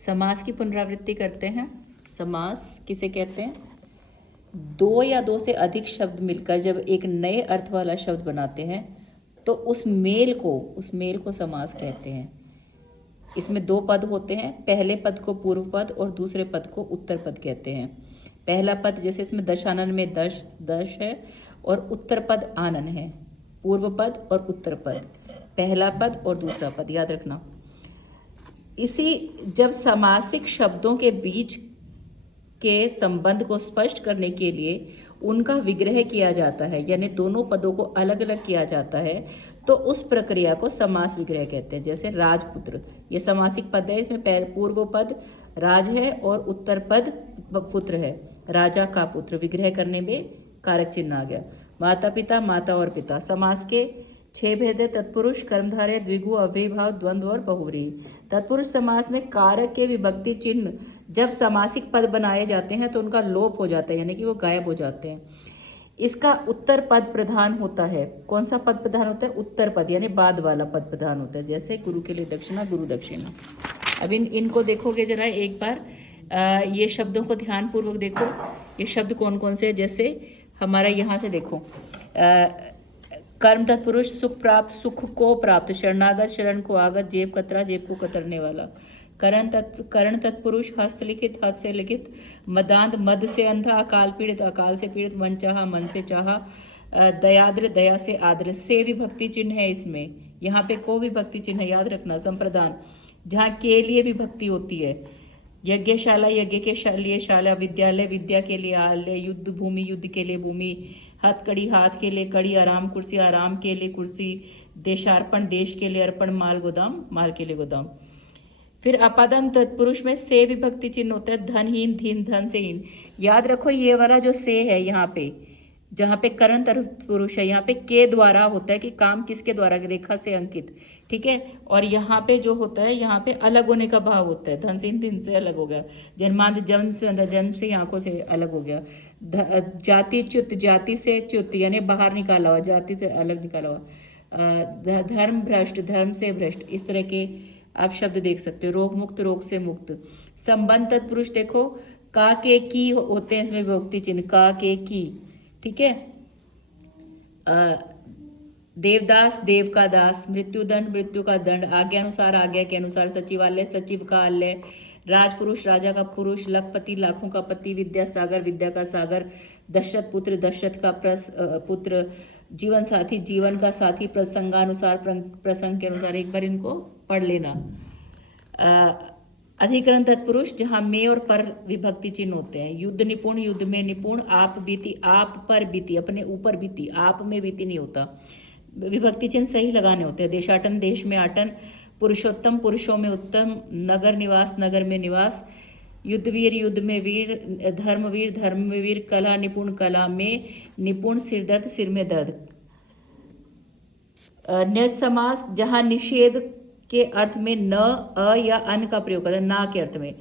समास की पुनरावृत्ति करते हैं। समास किसे कहते हैं? दो या दो से अधिक शब्द मिलकर जब एक नए अर्थ वाला शब्द बनाते हैं तो उस मेल को समास कहते हैं। इसमें दो पद होते हैं, पहले पद को पूर्व पद और दूसरे पद को उत्तर पद कहते हैं। पहला पद जैसे इसमें दशानन में दश दश है और उत्तर पद आनन है। पूर्व पद और उत्तर पद, पहला पद और दूसरा पद, याद रखना। इसी जब समासिक शब्दों के बीच के संबंध को स्पष्ट करने के लिए उनका विग्रह किया जाता है, यानी दोनों पदों को अलग अलग किया जाता है, तो उस प्रक्रिया को समास विग्रह कहते हैं। जैसे राजपुत्र, ये समासिक पद है, इसमें पूर्व पद राज है और उत्तर पद पुत्र है, राजा का पुत्र। विग्रह करने में कारक चिन्ह आ गया। माता पिता, माता और पिता। समास के 6 भेद है: तत्पुरुष, कर्मधारय, द्विगु, अव्ययीभाव, द्वंद्व और बहुव्रीहि। तत्पुरुष समास में कारक के विभक्ति चिन्ह जब समासिक पद बनाए जाते हैं तो उनका लोप हो जाता है, यानी कि वो गायब हो जाते हैं। इसका उत्तर पद प्रधान होता है। कौन सा पद प्रधान होता है? उत्तर पद, यानी बाद वाला पद प्रधान होता है। जैसे गुरु के लिए दक्षिणा, गुरु दक्षिणा। अब इनको देखोगे जरा एक बार, ये शब्दों को ध्यान पूर्वक देखो। ये शब्द कौन कौन से? जैसे हमारा यहाँ से देखो, कर्म तत्पुरुष, सुख प्राप्त, सुख को प्राप्त, शरणागत, शरण को आगत, जेब कतरा, जेब को कतरने वाला। करण तत्पुरुष, हस्तलिखित, हस्त से लिखित, मदांध, मद से अंधा, अकाल पीड़ित, अकाल से पीड़ित, मन चाहा, मन से चाहा, दयाद्र, दया से आद्र। से विभक्ति चिन्ह है इसमें, यहाँ पे को विभक्ति चिन्ह है, याद रखना। संप्रदान, जहाँ के लिए विभक्ति होती है। यज्ञशाला, यज्ञ के लिए शाला, विद्यालय, विद्या के लिए आलय, युद्ध भूमि, युद्ध के लिए भूमि, हथकड़ी, हाथ के लिए कड़ी, आराम कुर्सी, आराम के लिए कुर्सी, देशार्पण, देश के लिए अर्पण, माल गोदाम, माल के लिए गोदाम। फिर अपादान तत्पुरुष में से विभक्ति चिन्ह होता है, धनहीन, धीन, धन से हीन। याद रखो ये वाला जो से है यहाँ पे, जहाँ पे करण तत्पुरुष है, यहाँ पे के द्वारा होता है कि काम किसके द्वारा, रेखा से अंकित, ठीक है। और यहाँ पे जो होता है, यहाँ पे अलग होने का भाव होता है। धन से दिन से अलग हो गया, जन्मांध, जन्म से अंदर, जन्म से आंखों से अलग हो गया। जाति च्युत, जाति से च्युत यानी बाहर निकाला हुआ, जाति से अलग निकाला हुआ। धर्म भ्रष्ट, धर्म से भ्रष्ट। इस तरह के आप शब्द देख सकते हो। रोग मुक्त, रोग से मुक्त। संबंध तत्पुरुष देखो, का के की होते हैं इसमें विभक्ति चिन्ह, का के की, ठीक है। देवदास, देव का दास। मृत्युदंड, मृत्यु का दंड। आज्ञा अनुसार, आज्ञा के अनुसार। सचिवालय, सचिव का आलय। राजपुरुष, राजा का पुरुष। लखपति, लाखों का पति। विद्या सागर, विद्या का सागर। दशरथ पुत्र, दशरथ का पुत्र। जीवन साथी, जीवन का साथी। प्रसंगानुसार, प्रसंग के अनुसार। एक बार इनको पढ़ लेना। अधिकरण तत्पुरुष, जहाँ में और पर विभक्ति चिन्ह होते हैं। युद्ध निपुण, युद्ध में निपुण। आप बीती, आप पर बीती, अपने ऊपर बीती, आप में बीती नहीं होता। विभक्ति चिन्ह सही लगाने होते हैं। देशाटन, देश में आटन। पुरुषोत्तम, पुरुषों में उत्तम। नगर निवास, नगर में निवास। युद्धवीर, युद्ध में वीर। धर्मवीर, धर्म में वीर। कला निपुण, कला में निपुण। सिर दर्द, सिर में दर्द। निज समास, जहाँ निषेध के अर्थ में न, अ या अन का प्रयोग करते हैं। ना के अर्थ में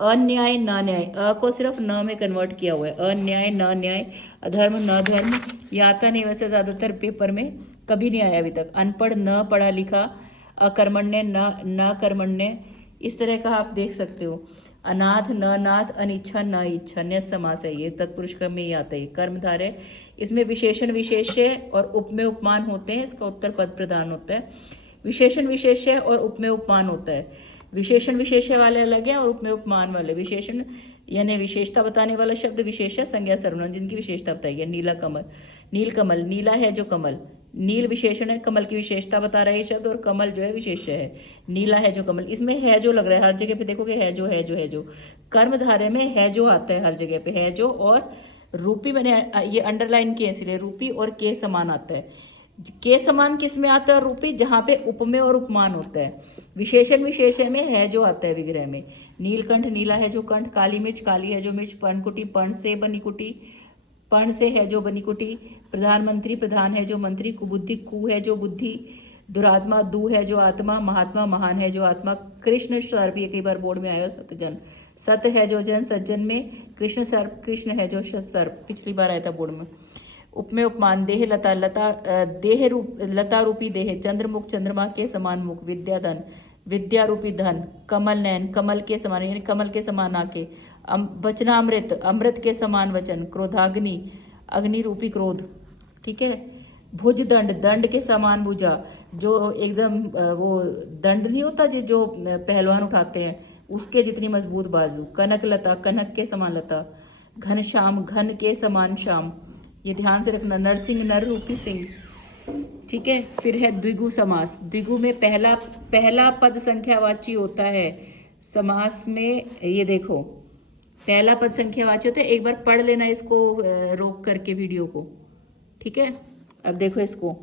अन्याय, न न्याय, अ को सिर्फ न में कन्वर्ट किया हुआ है। अन्याय, न न्याय। अधर्म, न धर्म। ये आता नहीं वैसे, ज्यादातर पेपर में कभी नहीं आया अभी तक। अनपढ़, न पढ़ा लिखा। अकर्मण्य, न कर्मण्य। इस तरह का आप देख सकते हो। अनाथ, न नाथ। अनिच्छा, न इच्छा। न्यस्त समास है ये, तत्पुरुष का में ही आता है। कर्मधारय, इसमें विशेषण, विशेष्य और उपमेय उपमान होते हैं। इसका उत्तर पद प्रधान होता है। विशेषण, विशेष्य और उपमेय उपमान होता है। विशेषण विशेष्य वाले अलग है और उपमेय उपमान वाले। विशेषण यानी विशेषता बताने वाला शब्द, विशेष्य संज्ञा सर्वनाम जिनकी विशेषता बताई है। नीला कमल, नील कमल, नीला है जो कमल। नील विशेषण है, कमल की विशेषता बता रहा है ये शब्द, और कमल जो है विशेष्य है। नीला है जो कमल, इसमें है जो लग रहा है, हर जगह पे देखोगे है जो, है जो, है जो। कर्मधारय में है जो आता है हर जगह पे, है जो। और रूपी, मैंने ये अंडरलाइन किया इसलिए, रूपी और के समान आता है। के समान किस में आता है रूपी? जहाँ पे उपमेय और उपमान होता है। विशेषण विशेष्य में है जो आता है विग्रह में। नीलकंठ, नीला है जो कंठ। काली मिर्च, काली है जो मिर्च। पर्णकुटी, पर्ण से बनी कुटी, पर्ण से है जो बनी कुटी। प्रधानमंत्री, प्रधान है जो मंत्री। कुबुद्धि, कु है जो बुद्धि। दुरात्मा, दु है जो आत्मा। महात्मा, महान है जो आत्मा। कृष्ण सर्प, ये कई बार बोर्ड में आया। सतजन, सत है जो जन, सज्जन में। कृष्ण सर्प, कृष्ण है जो सर्प, पिछली बार आया था बोर्ड में। उपमेय उपमान, देह लता, लता देह रूप, लता रूपी देह। चंद्रमुख, चंद्रमा के समान मुख। विद्याधन, विद्या रूपी धन, कमल नयन, कमल के समान यानी कमल के समान आंखें, वचनामृत, अमृत के समान वचन, क्रोधाग्नि, अग्नि रूपी क्रोध, ठीक है। भुज दंड, दंड के समान भुजा, जो एकदम वो दंड नहीं होता जो पहलवान उठाते हैं उसके जितनी मजबूत बाजू। कनक लता, कनक के समान लता। घन श्याम, घन के समान श्याम, ये ध्यान से रखना। नरसिंह, नर रूपी सिंह, ठीक है। फिर है द्विगु समास। द्विगु में पहला पहला पद संख्यावाची होता है समास में। ये देखो पहला पद संख्यावाची होता है। एक बार पढ़ लेना इसको रोक करके वीडियो को, ठीक है। अब देखो इसको,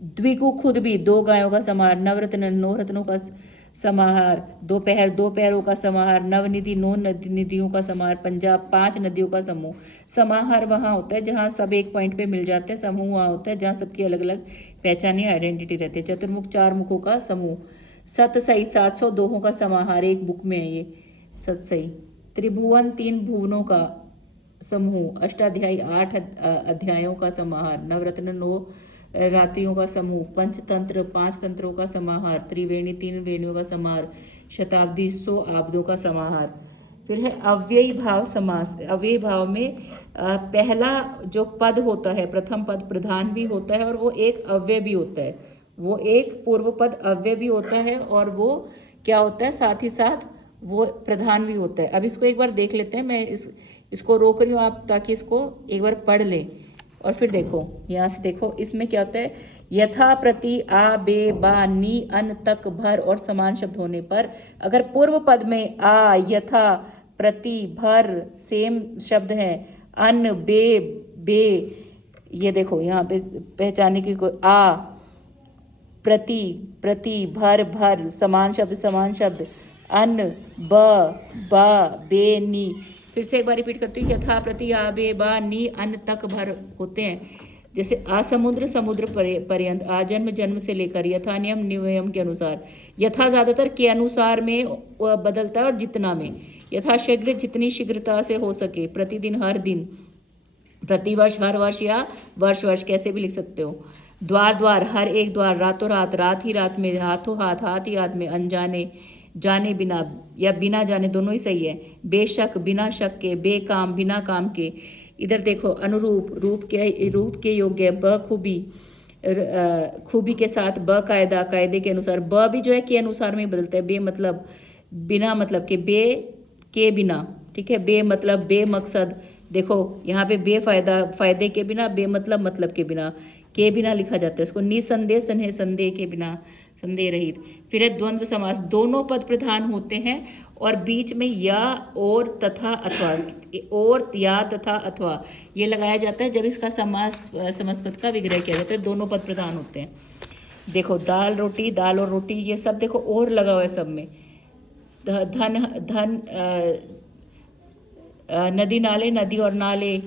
द्विगु खुद भी, दो गायों का समाहार। नवरत्न, नौ रत्नों का समाहार। दोपहर, दो पैरों का समाहार। नवनिधि, नौ निधियों का समाहार। पंजाब, पांच नदियों का समूह। समाहार वहाँ होता है जहाँ सब एक पॉइंट पे मिल जाते हैं। समूह वहाँ होता है जहाँ सबकी अलग अलग पहचान या आइडेंटिटी रहती है। चतुर्मुख, चार मुखों का समूह। सतसई, 700 दोहों का समाहार, एक बुक में है ये सतसई। त्रिभुवन, तीन भुवनों का समूह। अष्टाध्यायी, 8 अध्यायों का समाहार। नवरत्न, 9 रात्रियों का समूह। पंचतंत्र, 5 तंत्रों का समाहार। त्रिवेणी, 3 वेणियों का समाहार। शताब्दी, 100 आब्दों का समाहार। फिर है अव्ययी भाव समास। अव्ययी भाव में पहला जो पद होता है, प्रथम पद प्रधान भी होता है और वो एक अव्यय भी होता है। वो एक पूर्व पद अव्यय भी होता है और वो क्या होता है, साथ ही साथ वो प्रधान भी होता है। अब इसको एक बार देख लेते हैं। मैं इसको रोक रही हूँ आप, ताकि इसको एक बार पढ़ लें। और फिर देखो यहाँ से देखो इसमें क्या होता है। यथा, प्रति, आ, बे, बा, नी, अन, तक, भर और समान शब्द होने पर अगर पूर्व पद में आ, यथा, प्रति, भर सेम शब्द हैं, अन, बे, ये देखो यहाँ पे पहचानने की कोई, आ, प्रति, भर समान शब्द, अन, बे, नी। फिर से एक बार रिपीट करती हूँ। यथा, प्रति, आ, बे, बा, नी, अन, तक, भर होते हैं। जैसे असमुद्र, समुद्र पर्यंत, आजन्म, जन्म से लेकर। यथा, नियम, नियम के अनुसार। यथा ज्यादातर के अनुसार में बदलता है और जितना में। यथा शीघ्र, जितनी शीघ्रता से हो सके। प्रतिदिन, हर दिन। प्रतिवर्ष, हर वर्ष या वर्ष कैसे भी लिख सकते हो। द्वार, हर एक द्वार। रातों रात, रात ही रात में। हाथों हाथ, हाथ ही हाथ में। अनजाने, जाने बिना या बिना जाने, दोनों ही सही है। बेशक, बिना शक के। बेकाम, बिना काम के। इधर देखो अनुरूप, रूप के योग्य। बखूबी, खूबी के साथ। बकायदा, कायदे के अनुसार। ब भी जो है के अनुसार में बदलता है। बे मतलब, बिना मतलब के। बे के बिना, ठीक है। बे मतलब, बे मकसद। देखो यहाँ पे बेफायदा, फायदे के बिना। बे मतलब के बिना। के बिना लिखा जाता है इसको। निसंदेह, संदेह के बिना, संदेह रहित। फिर है द्वंद्व समास। दोनों पद प्रधान होते हैं और बीच में या, और, तथा, अथवा, और, या, तथा, अथवा ये लगाया जाता है जब इसका समास पद का विग्रह किया जाता है। दोनों पद प्रधान होते हैं। देखो दाल रोटी, दाल और रोटी, ये सब देखो और लगा हुआ है सब में। धन, नदी नाले, नदी और नाले।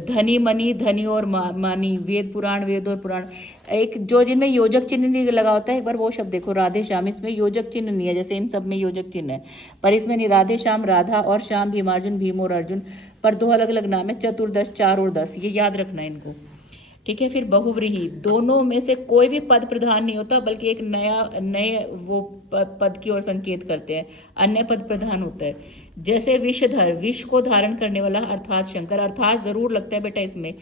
धनी, मनी, धनी और मानी। वेद पुराण, वेद और पुराण। एक जो जिनमें योजक चिन्ह नहीं लगा होता है, एक बार वो शब्द देखो। राधे श्याम, इसमें योजक चिन्ह नहीं है, जैसे इन सब में योजक चिन्ह है, पर इसमें नहीं। राधे श्याम, राधा और श्याम, भीमार्जुन, भीम और अर्जुन, पर दो अलग अलग नाम है। चतुर्दश, 4 और 10, ये याद रखना है इनको, ठीक है। फिर बहुव्रीहि, दोनों में से कोई भी पद प्रधान नहीं होता, बल्कि एक नए वो पद की ओर संकेत करते हैं। अन्य पद प्रधान होता है। जैसे विषधर, विष को धारण करने वाला, अर्थात शंकर। अर्थात जरूर लगता है बेटा इसमें।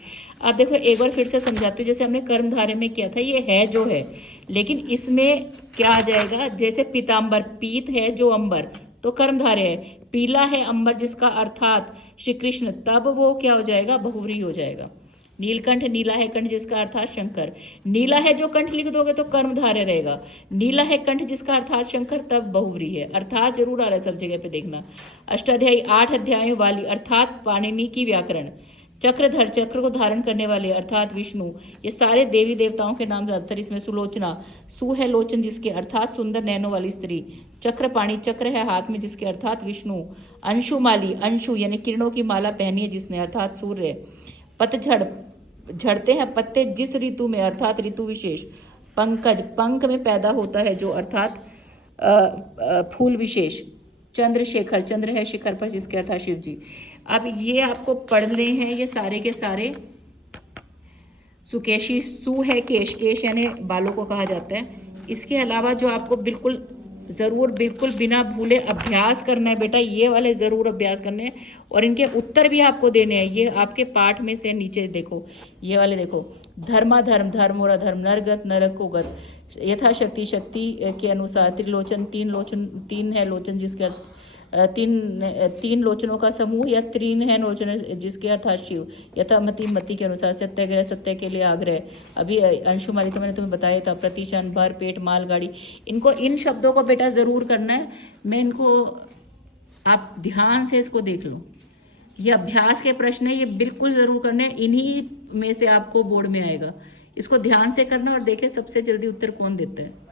अब देखो एक बार फिर से समझाती हूँ। जैसे हमने कर्मधारय में किया था, ये है जो है, लेकिन इसमें क्या आ जाएगा। जैसे पीताम्बर, पीत है जो अंबर, तो कर्मधारय है। पीला है अंबर जिसका अर्थात श्री कृष्ण, तब वो क्या हो जाएगा, बहुव्रीहि हो जाएगा। नीलकंठ, नीला है कंठ जिसका अर्थात शंकर। नीला है जो कंठ लिख दोगे तो कर्मधारय रहेगा। नीला है कंठ जिसका अर्थात शंकर, तब बहुव्रीहि है। अर्थात जरूर आ रहा है सब जगह पे, देखना। अष्टाध्यायी, 8 अध्यायों वाली, अर्थात पाणिनि की व्याकरण। चक्रधर, चक्र को धारण करने वाले, अर्थात विष्णु। ये सारे देवी देवताओं के नाम ज्यादातर इसमें। सुलोचना, सु है लोचन जिसके, अर्थात सुंदर नैनों वाली स्त्री। चक्रपाणी, चक्र है हाथ में जिसके, अर्थात विष्णु। अंशुमाली, अंशु यानी किरणों की माला पहनी है जिसने, अर्थात सूर्य। पतझड़, झड़ते हैं पत्ते जिस ऋतु में, अर्थात ऋतु विशेष। पंकज, पंख में पैदा होता है जो, अर्थात फूल विशेष। चंद्रशेखर, चंद्र है शिखर पर जिसके, अर्थात शिव जी। अब ये आपको पढ़ने हैं ये सारे के सारे। सुकेशी, सु है केश, केश यानी बालों को कहा जाता है। इसके अलावा जो आपको बिल्कुल ज़रूर बिल्कुल बिना भूले अभ्यास करना है बेटा, ये वाले ज़रूर अभ्यास करने हैं और इनके उत्तर भी आपको देने हैं। ये आपके पाठ में से नीचे देखो, ये वाले देखो, धर्माधर्म धर्म और अधर्म, नरगत नरक को गत, यथाशक्ति शक्ति के अनुसार, त्रिलोचन तीन है लोचन जिसके अर्थ तीन लोचनों का समूह, या तीन है लोचन जिसके अर्थात शिव, यथामति मति के अनुसार, सत्याग्रह सत्य के लिए आग्रह, अभी अंशुमाली तो मैंने तुम्हें बताया था, प्रतिशन भर पेट माल गाड़ी, इनको इन शब्दों को बेटा ज़रूर करना है। मैं इनको आप ध्यान से इसको देख लो, ये अभ्यास के प्रश्न है, ये बिल्कुल ज़रूर करने हैं, इन्हीं में से आपको बोर्ड में आएगा। इसको ध्यान से करना और देखें सबसे जल्दी उत्तर कौन देता है।